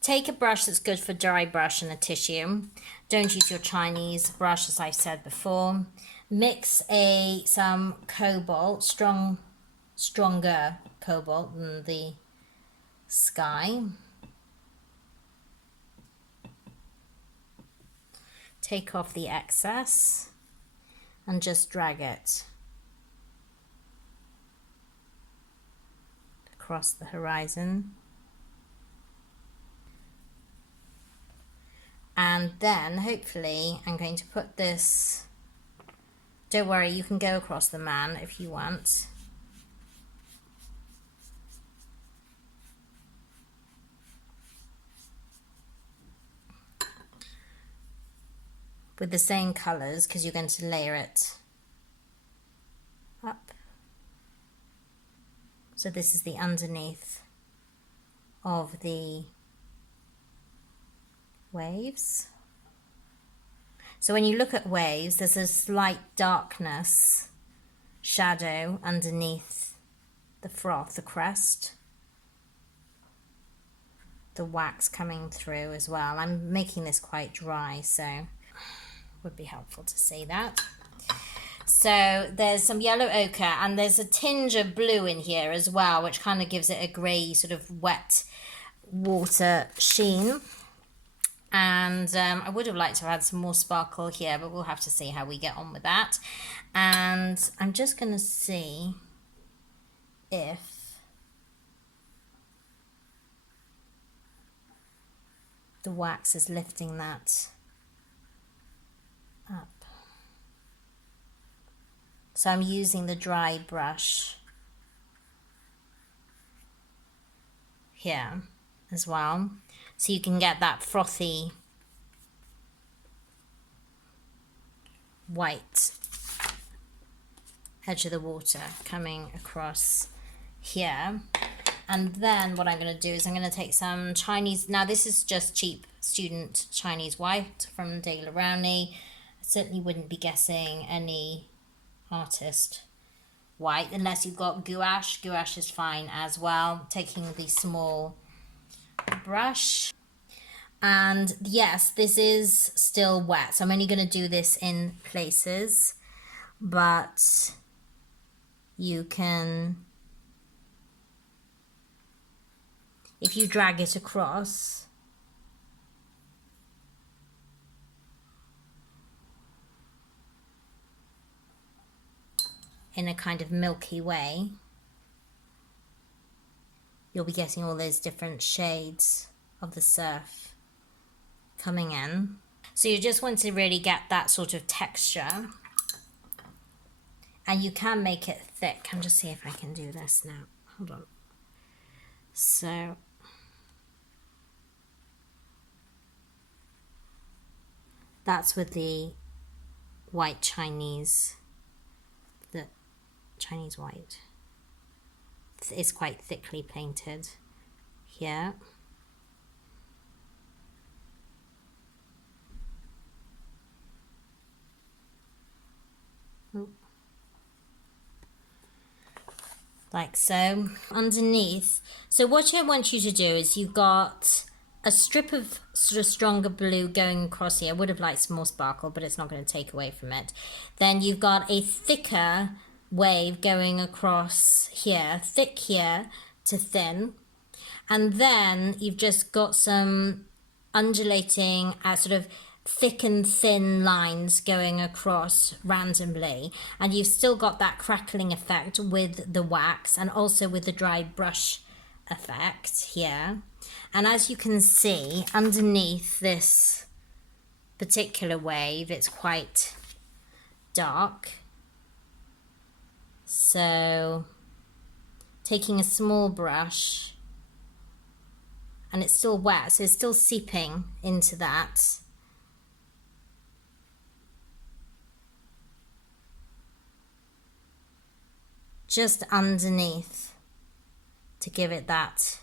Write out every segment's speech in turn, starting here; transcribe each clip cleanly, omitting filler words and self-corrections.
Take a brush that's good for dry brush and a tissue. Don't use your Chinese brush, as I've said before. Mix some cobalt, stronger cobalt than the sky. Take off the excess and just drag it across the horizon. And then hopefully I'm going to put this, don't worry, you can go across the man if you want. With the same colours, because you're going to layer it up. So this is the underneath of the waves. So when you look at waves, there's a slight darkness, shadow underneath the froth, the crest, the wax coming through as well. I'm making this quite dry, so would be helpful to see that. So there's some yellow ochre and there's a tinge of blue in here as well, which kind of gives it a grey sort of wet water sheen. And I would have liked to have had some more sparkle here, but we'll have to see how we get on with that. And I'm just going to see if the wax is lifting that up. So I'm using the dry brush here as well, so you can get that frothy white edge of the water coming across here. And then what I'm going to do is I'm going to take some Chinese, now this is just cheap student Chinese white from De La Rowney. I certainly wouldn't be guessing any artist white unless you've got gouache. Gouache is fine as well. Taking the small brush, and yes, this is still wet, so I'm only going to do this in places, but you can, if you drag it across, in a kind of milky way, you'll be getting all those different shades of the surf coming in. So you just want to really get that sort of texture, and you can make it thick. I'm just see if I can do this now. Hold on. So that's with the white Chinese, the Chinese white. It's quite thickly painted here. Like so. Underneath, so what I want you to do is you've got a strip of sort of stronger blue going across here. I would have liked some more sparkle, but it's not going to take away from it. Then you've got a thicker wave going across here, thick here to thin, and then you've just got some undulating sort of thick and thin lines going across randomly, and you've still got that crackling effect with the wax and also with the dry brush effect here. And as you can see, underneath this particular wave, it's quite dark. So taking a small brush, and it's still wet, so it's still seeping into that. Just underneath to give it that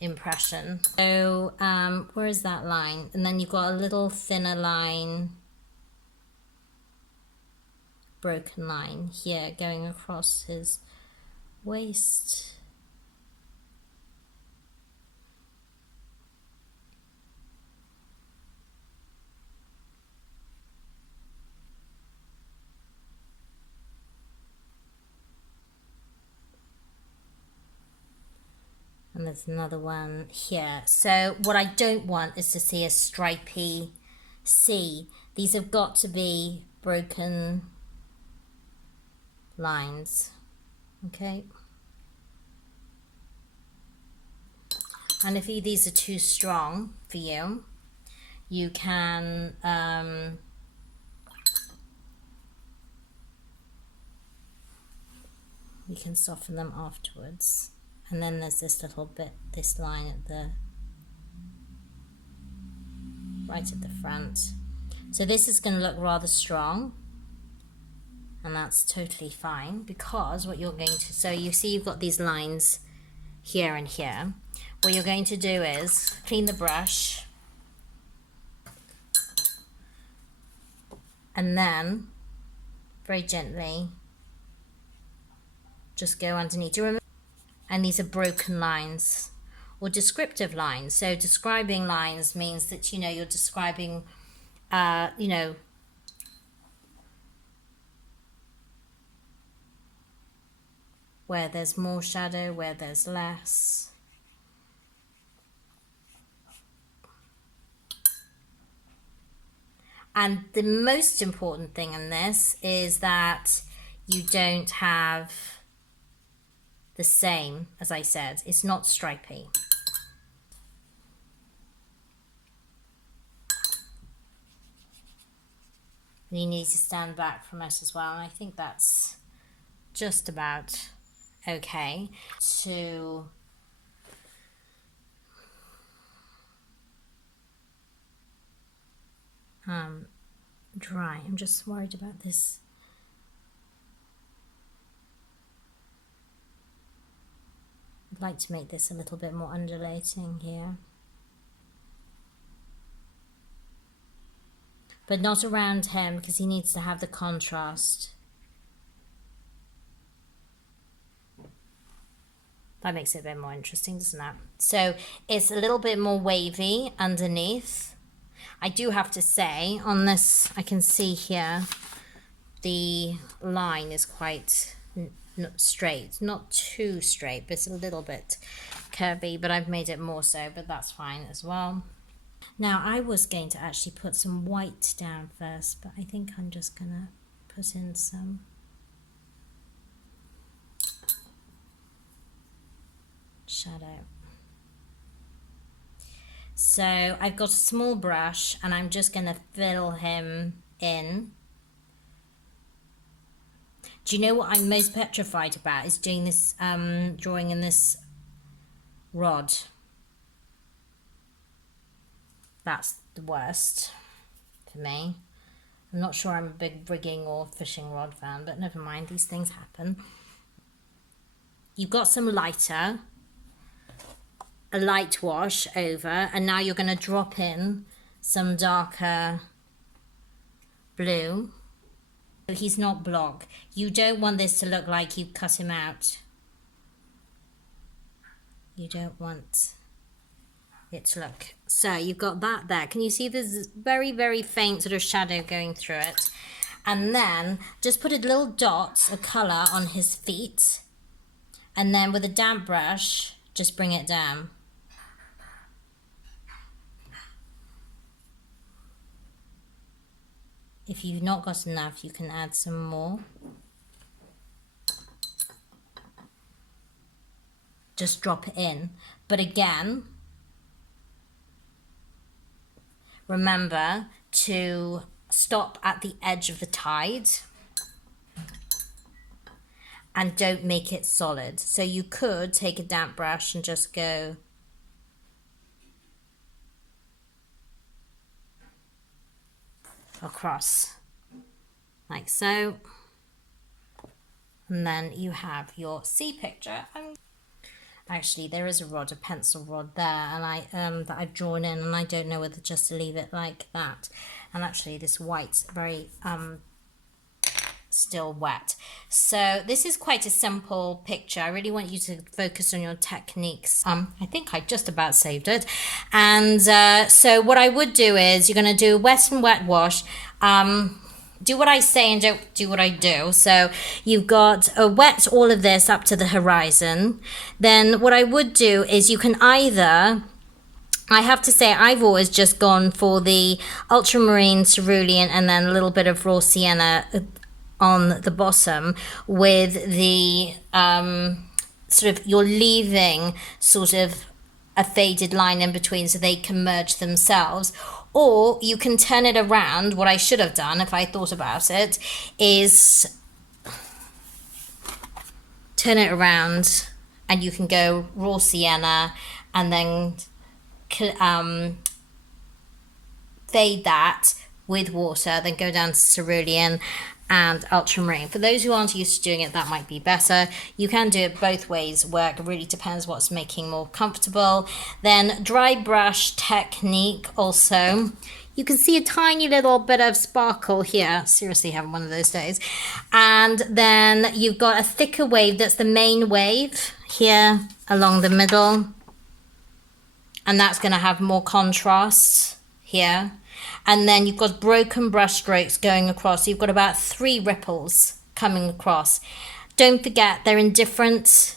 impression. So where is that line? And then you've got a little thinner line, broken line here going across his waist. And there's another one here. So what I don't want is to see a stripy C. These have got to be broken lines. Okay. And if these are too strong for you, you can soften them afterwards. And then there's this little bit, this line at the right at the front. So this is going to look rather strong, and that's totally fine, because what you're going to, so you see you've got these lines here and here. What you're going to do is clean the brush, and then very gently just go underneath. Do you remember? And these are broken lines or descriptive lines. So describing lines means that, you know, you're describing, you know, where there's more shadow, where there's less. And the most important thing in this is that you don't have the same, as I said, it's not stripy. And you need to stand back from it as well. And I think that's just about okay to dry. I'm just worried about this. I'd like to make this a little bit more undulating here, but not around him, because he needs to have the contrast. That makes it a bit more interesting, doesn't it? So it's a little bit more wavy underneath. I do have to say, on this, I can see here, the line is quite not straight, not too straight, but it's a little bit curvy, but I've made it more so, but that's fine as well. Now I was going to actually put some white down first, but I think I'm just gonna put in some shadow. So I've got a small brush and I'm just gonna fill him in. Do you know what I'm most petrified about is doing this, drawing in this rod. That's the worst for me. I'm not sure I'm a big rigging or fishing rod fan, but never mind, these things happen. You've got some lighter, a light wash over, and now you're going to drop in some darker blue. He's not block. You don't want this to look like you cut him out. You don't want it to look. So you've got that there. Can you see there's very, very faint sort of shadow going through it? And then just put a little dot of colour on his feet. And then with a damp brush, just bring it down. If you've not got enough, you can add some more. Just drop it in. But again, remember to stop at the edge of the tide and don't make it solid. So you could take a damp brush and just go across like so, and then you have your sea picture. Actually, there is a rod, a pencil rod there, and I that I've drawn in, and I don't know whether just to leave it like that. And actually, this white's very still wet. So this is quite a simple picture. I really want you to focus on your techniques. I think I just about saved it. And so what I would do is you're going to do a wet and wet wash. Do what I say and don't do what I do. So you've got a wet all of this up to the horizon. Then what I would do is you can either, I have to say I've always just gone for the Ultramarine, Cerulean, and then a little bit of raw Sienna on the bottom with the sort of, you're leaving sort of a faded line in between so they can merge themselves. Or you can turn it around. What I should have done if I thought about it is turn it around and you can go raw Sienna and then fade that with water, then go down to Cerulean and Ultramarine. For those who aren't used to doing it, that might be better. You can do it both ways work. It really depends what's making more comfortable. Then dry brush technique also. You can see a tiny little bit of sparkle here. Seriously, having one of those days. And then you've got a thicker wave that's the main wave here along the middle. And that's going to have more contrast here. And then you've got broken brush strokes going across. So you've got about 3 ripples coming across. Don't forget, they're in different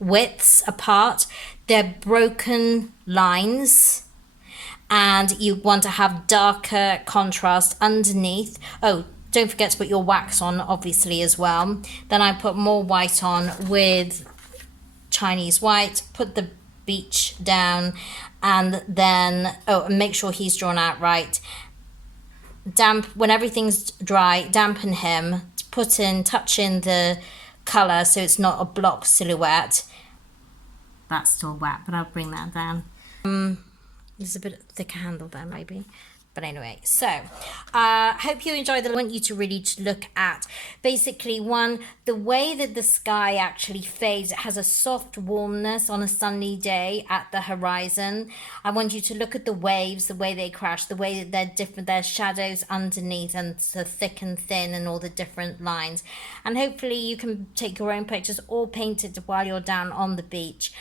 widths apart. They're broken lines. And you want to have darker contrast underneath. Oh, don't forget to put your wax on, obviously, as well. Then I put more white on with Chinese white. Put the beach down. And then, make sure he's drawn out right. When everything's dry, dampen him. Touch in the colour so it's not a block silhouette. That's still wet, but I'll bring that down. There's a bit thicker handle there, maybe. But anyway, so hope you enjoyed. I want you to really look at basically the way that the sky actually fades. It has a soft warmness on a sunny day at the horizon. I want you to look at the waves, the way they crash, the way that they're different, their shadows underneath and the thick and thin and all the different lines. And hopefully you can take your own pictures or paint it while you're down on the beach.